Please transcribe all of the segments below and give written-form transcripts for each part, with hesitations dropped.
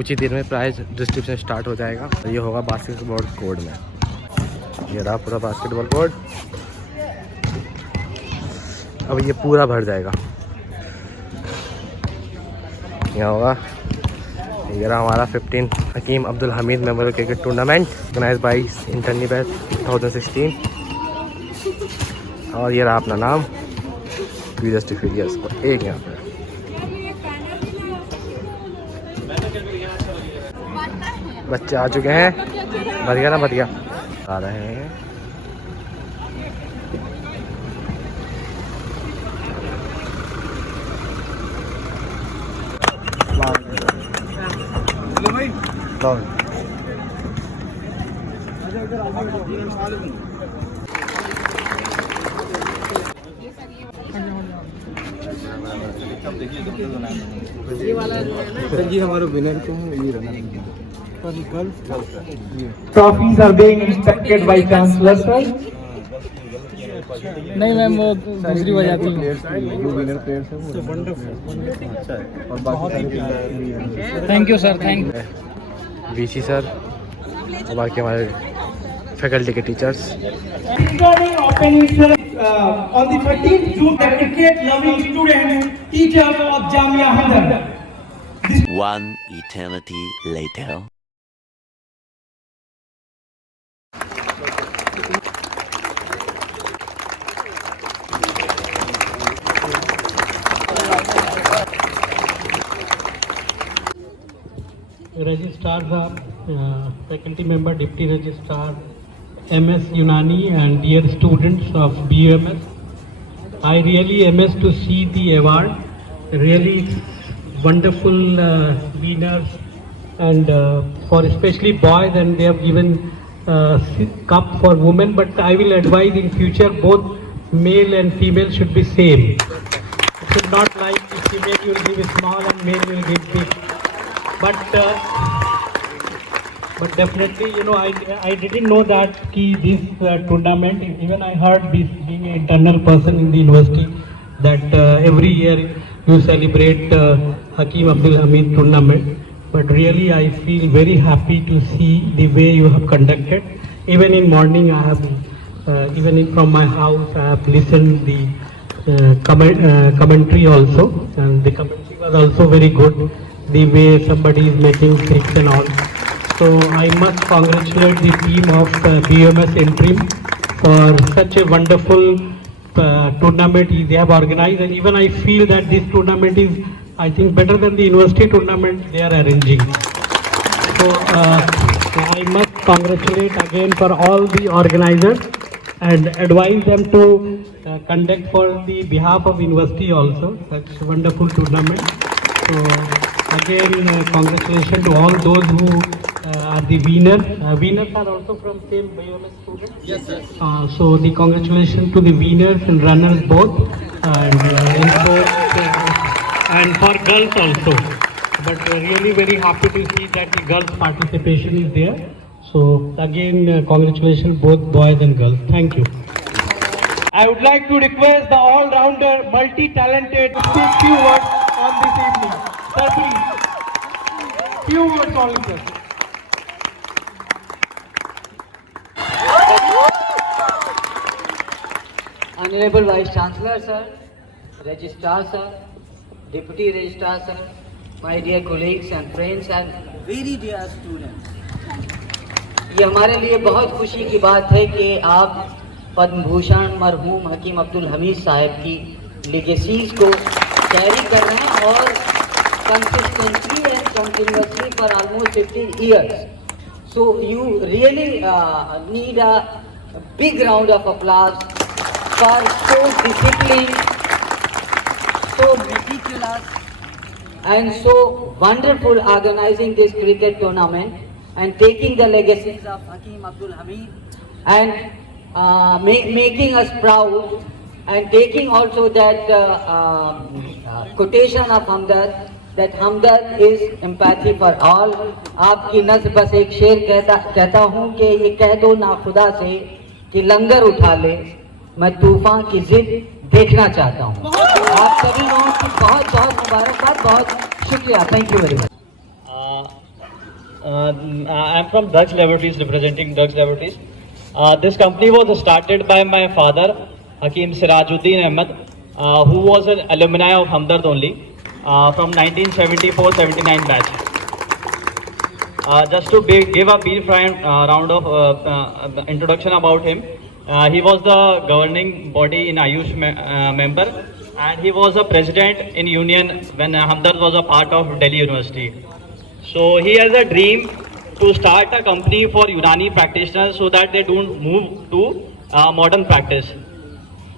कुछ ही देर में prize distribution start हो जाएगा। ये होगा बास्केटबॉल कोर्ट में। ये रहा पूरा बास्केटबॉल कोर्ट। अब ये पूरा भर जाएगा। यहाँ होगा, ये रहा हमारा 15 Hakim Abdul Hamid memorial cricket tournament organise by internee batch 2016। और ये रहा अपना नाम को एक यहाँ पे। बच्चे आ चुके हैं, बढ़िया ना बढ़िया आ रहे हैं। ये हमारे विनर को ये रना Trophies are being inspected by Chancellor sir. नहीं मैम, वो दूसरी वजह थी। जो विनर प्लेयर्स हैं वो वंडरफुल अच्छा है और बाकी thank you sir, thank VC sir और बाकी हमारे फैकल्टी के teachers. On the 13th June, the cricket-loving students, teachers of Jamia Hamdard. One eternity later. Registrars are faculty member, deputy registrar, MS Unani, and dear students of BUMS. I really amazed to see the award. Really wonderful winners, and for especially boys, and they have given cup for women. But I will advise in future both male and female should be same. It should not like the female will give small and male will give big. But definitely, you know, I didn't know that this tournament, even I heard this being an internal person in the university, that every year you celebrate Hakeem Abdul Hamid tournament. But really I feel very happy to see the way you have conducted. Even in morning I have, from my house I have listened the commentary also, and the commentary was also very good. The way somebody is making tricks and all. So I must congratulate the team of BMS Interim for such a wonderful tournament they have organized, and even I feel that this tournament is, I think, better than the university tournament they are arranging. So I must congratulate again for all the organizers and advise them to conduct for the behalf of university also such wonderful tournament. So again, congratulations to all those who are the winners. Winners are also from same BMS students? Yes, sir. So the congratulations to the winners and runners both, and in both, and for girls also. But really very happy to see that the girls participation is there. So again, congratulations both boys and girls. Thank you. I would like to request the all-rounder, multi-talented, to speak few words on this evening. Sir, please. Few words only, sir. Honorable Vice Chancellor sir, Registrar sir, Deputy Registrar sir, my dear colleagues and friends and very dear students. ये हमारे लिए बहुत खुशी की बात है कि आप पद्म भूषण मरहूम हकीम अब्दुल हमीद साहब की लेगेसीज को कैरी कर रहे हैं और consistently and continuously for almost 50 years. So you really need a big round of applause for so disciplined, so meticulous and so wonderful organizing this cricket tournament and taking the legacies of Hakeem Abdul Hamid and making us proud and taking also that quotation of Hamdard, that Hamdard is empathy for all. आपकी नज़्म बस एक शेर कहता हूँ कि ये कह दो ना खुदा से कि लंगर उठा ले, मैं तूफान की जिद देखना चाहता हूँ। आप सभी लोगों की बहुत बहुत मुबारकबाद, बहुत शुक्रिया। Thank you very much. I'm from Drugs Laboratories, representing Drugs Laboratories. This company was started by my father, Hakim Sirajuddin Ahmed, who was an alumni of Hamdard only, from 1974-79 batch. Just to give a brief round of introduction about him, he was the governing body in Ayush member, and he was a president in union when Hamdard was a part of Delhi University. So he has a dream to start a company for Unani practitioners so that they don't move to modern practice.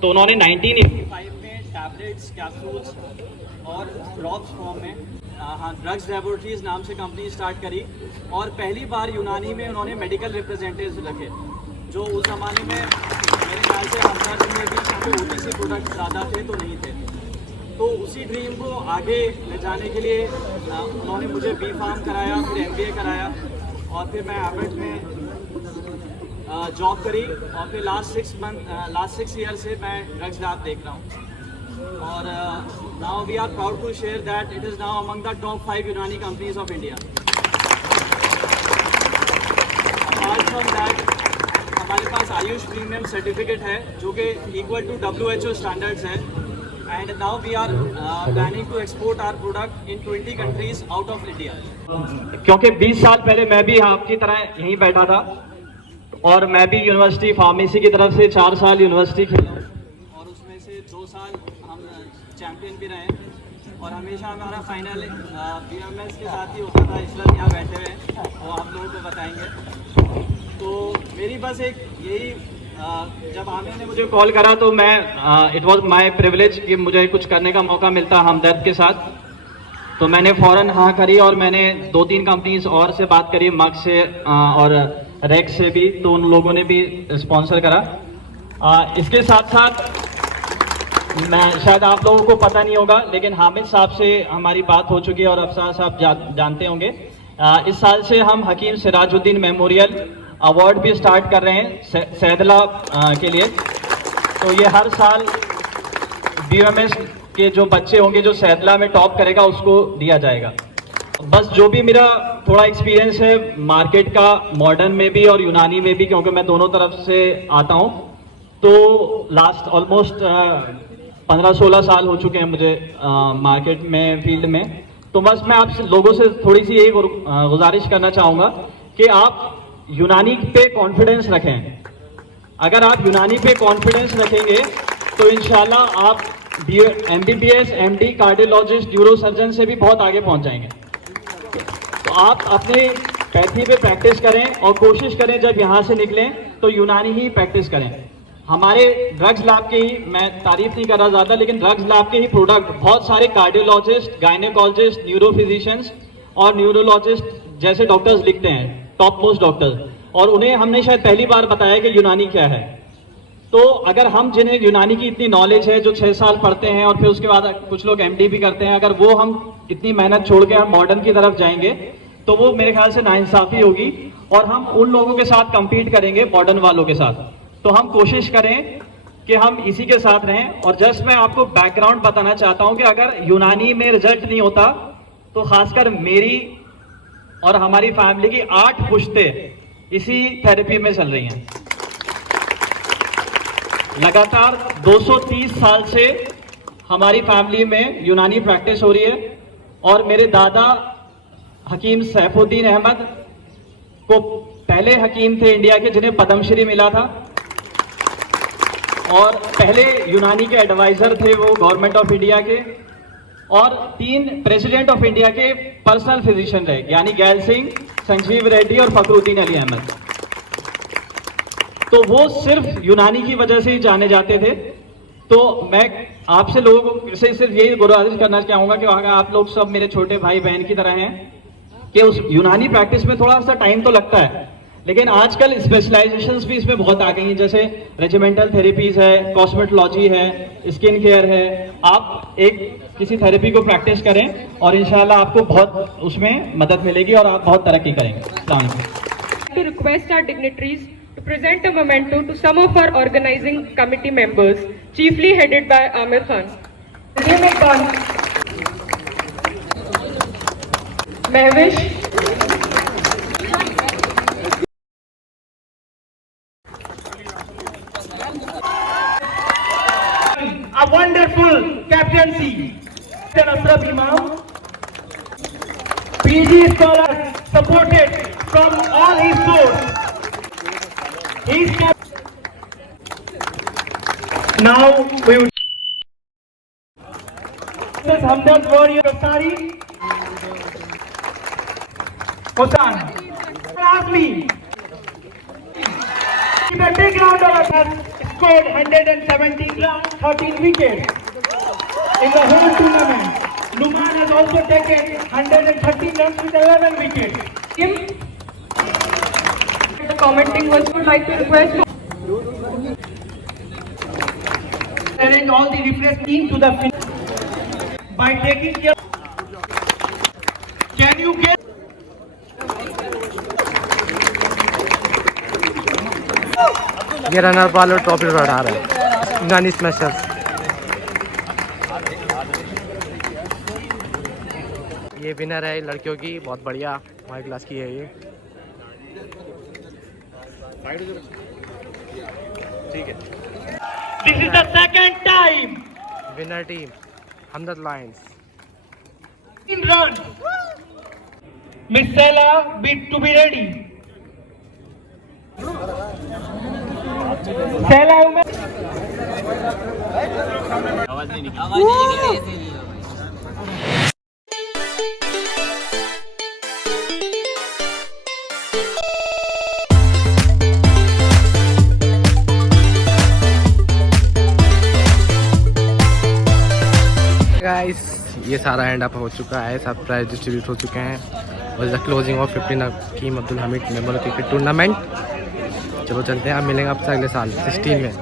तो उन्होंने 1985 में tablets, capsules और drops form में drugs laboratories नाम से company start करी, और पहली बार यूनानी में उन्होंने मेडिकल रिप्रेजेंटेटिव रखे, जो उस ज़माने में मेरे ख्याल से हमदर्द में भी क्योंकि OTC प्रोडक्ट ज़्यादा थे तो नहीं थे। तो उसी ड्रीम को आगे ले जाने के लिए उन्होंने मुझे B.Pharm कराया, फिर MBA कराया, और फिर मैं एबट में जॉब करी, और फिर लास्ट 6 ईयर से मैं ड्रग्स लैब देख रहा हूँ। और now we are proud to share that it is now among the top 5 Unani companies of India. Apart from that हमारे पास आयुष प्रीमियम सर्टिफिकेट है जो कि इक्वल टू WHO स्टैंडर्ड्स है, and now we are planning to export our product in 20 countries out of India. क्योंकि 20 साल पहले मैं भी आपकी तरह यहीं बैठा था, और मैं भी यूनिवर्सिटी फार्मेसी की तरफ से 4 साल यूनिवर्सिटी खेला, और उसमें से 2 साल हम चैम्पियन भी रहे, और हमेशा हमारा फाइनल BMS के साथ ही होता था। इसलिए यहाँ बैठे हुए हैं वो आप लोगों को बताएंगे। तो मेरी बस एक यही, जब आमिर ने मुझे कॉल करा तो मैं इट वाज माय प्रिविलेज कि मुझे कुछ करने का मौका मिलता हमदर्द के साथ, तो मैंने फ़ौरन हाँ करी, और मैंने 2-3 कंपनीज और से बात करी, मग से और रेक से भी, तो उन लोगों ने भी स्पॉन्सर करा। इसके साथ साथ मैं, शायद आप लोगों को पता नहीं होगा, लेकिन हामिद साहब से हमारी बात हो चुकी है और अफसार साहब जानते होंगे। इस साल से हम हकीम सिराजुद्दीन मेमोरियल अवार्ड भी स्टार्ट कर रहे हैं सैदला के लिए। तो ये हर साल BMS के जो बच्चे होंगे जो सैदला में टॉप करेगा उसको दिया जाएगा। बस जो भी मेरा थोड़ा एक्सपीरियंस है मार्केट का, मॉडर्न में भी और यूनानी में भी, क्योंकि मैं दोनों तरफ से आता हूँ, तो लास्ट ऑलमोस्ट 15-16 साल हो चुके हैं मुझे मार्केट में, फील्ड में। तो बस मैं आप लोगों से थोड़ी सी एक गुजारिश करना चाहूँगा कि आप यूनानी पे कॉन्फिडेंस रखें। अगर आप यूनानी पे कॉन्फिडेंस रखेंगे तो इंशाल्लाह आप MBBS, MD, कार्डियोलॉजिस्ट, न्यूरोसर्जन से भी बहुत आगे पहुंच जाएंगे। तो आप अपने पैथी पे प्रैक्टिस करें और कोशिश करें जब यहाँ से निकलें तो यूनानी ही प्रैक्टिस करें। हमारे ड्रग्स लैब के ही, मैं तारीफ नहीं कर रहा ज़्यादा, लेकिन ड्रग्स लैब के ही प्रोडक्ट बहुत सारे कार्डियोलॉजिस्ट, गायनेकोलॉजिस्ट, न्यूरोफिजिशियंस और न्यूरोलॉजिस्ट जैसे डॉक्टर्स लिखते हैं, टॉप मोस्ट डॉक्टर्स, और उन्हें हमने शायद पहली बार बताया कि यूनानी क्या है। तो अगर हम, जिन्हें यूनानी की इतनी नॉलेज है, जो 6 साल पढ़ते हैं और फिर उसके बाद कुछ लोग MD भी करते हैं, अगर वो हम इतनी मेहनत छोड़ के हम मॉडर्न की तरफ जाएंगे तो वो मेरे ख्याल से नाइंसाफ़ी होगी, और हम उन लोगों के साथ कम्पीट करेंगे मॉडर्न वालों के साथ। तो हम कोशिश करें कि हम इसी के साथ रहें। और जस्ट मैं आपको बैकग्राउंड बताना चाहता हूं कि अगर यूनानी में रिजल्ट नहीं होता तो खासकर मेरी और हमारी फैमिली की 8 पुश्तें इसी थेरेपी में चल रही हैं। लगातार 230 साल से हमारी फैमिली में यूनानी प्रैक्टिस हो रही है, और मेरे दादा हकीम सैफुद्दीन अहमद को पहले हकीम थे इंडिया के जिन्हें पद्मश्री मिला था, और पहले यूनानी के एडवाइजर थे वो गवर्नमेंट ऑफ इंडिया के, और 3 प्रेसिडेंट ऑफ इंडिया के पर्सनल फिजिशियन रहे, यानी गैल सिंह, संजीव रेड्डी और फखरुद्दीन अली अहमद। तो वो सिर्फ यूनानी की वजह से ही जाने जाते थे। तो मैं आपसे लोगों से सिर्फ यही गुजारिश करना चाहूँगा कि अगर आप लोग सब मेरे छोटे भाई बहन की तरह हैं कि उस यूनानी प्रैक्टिस में थोड़ा सा टाइम तो लगता है, लेकिन आजकल स्पेशलाइजेशंस भी इसमें बहुत आ गई हैं, जैसे रेजिमेंटल थेरेपीज है, कॉस्मेटोलॉजी है, स्किन केयर है। आप एक किसी थेरेपी को प्रैक्टिस करें और इंशाल्लाह आपको बहुत उसमें मदद मिलेगी और आप बहुत तरक्की करेंगे। अस्सलाम वालेकुम। To request our dignitaries to present a memento to some of our organizing committee members, chiefly headed by Amir Khan. Mehwish, can see Captain Ashraf Imam, PG scholars supported from all his source. Now we will Hamdard Warrior Sari Hosan. Lastly, in the big round of has scored 117 runs, 13 wickets in the whole tournament. Numan has also taken 113 runs with 11 wickets. The commenting was would like to request Arrange all the refresh team to the finish by taking care. Can you get? ये रनर वालों ट्रॉफी उठा रहे हैं गानी स्मैशर्स। ये विनर है लड़कियों की, बहुत बढ़िया हमारी क्लास की है ये। ठीक है, This is the second time. Winner team Hamdard लायंस। 3 runs. Miss Sela to be ready. Sela guys ये सारा एंड अप हो चुका है, सब प्राइज डिस्ट्रीब्यूट हो चुके हैं और the closing of 15 Hakim Abdul Hamid memorial cricket tournament. चलो चलते हैं, आप मिलेंगे आपसे अगले साल 16 में।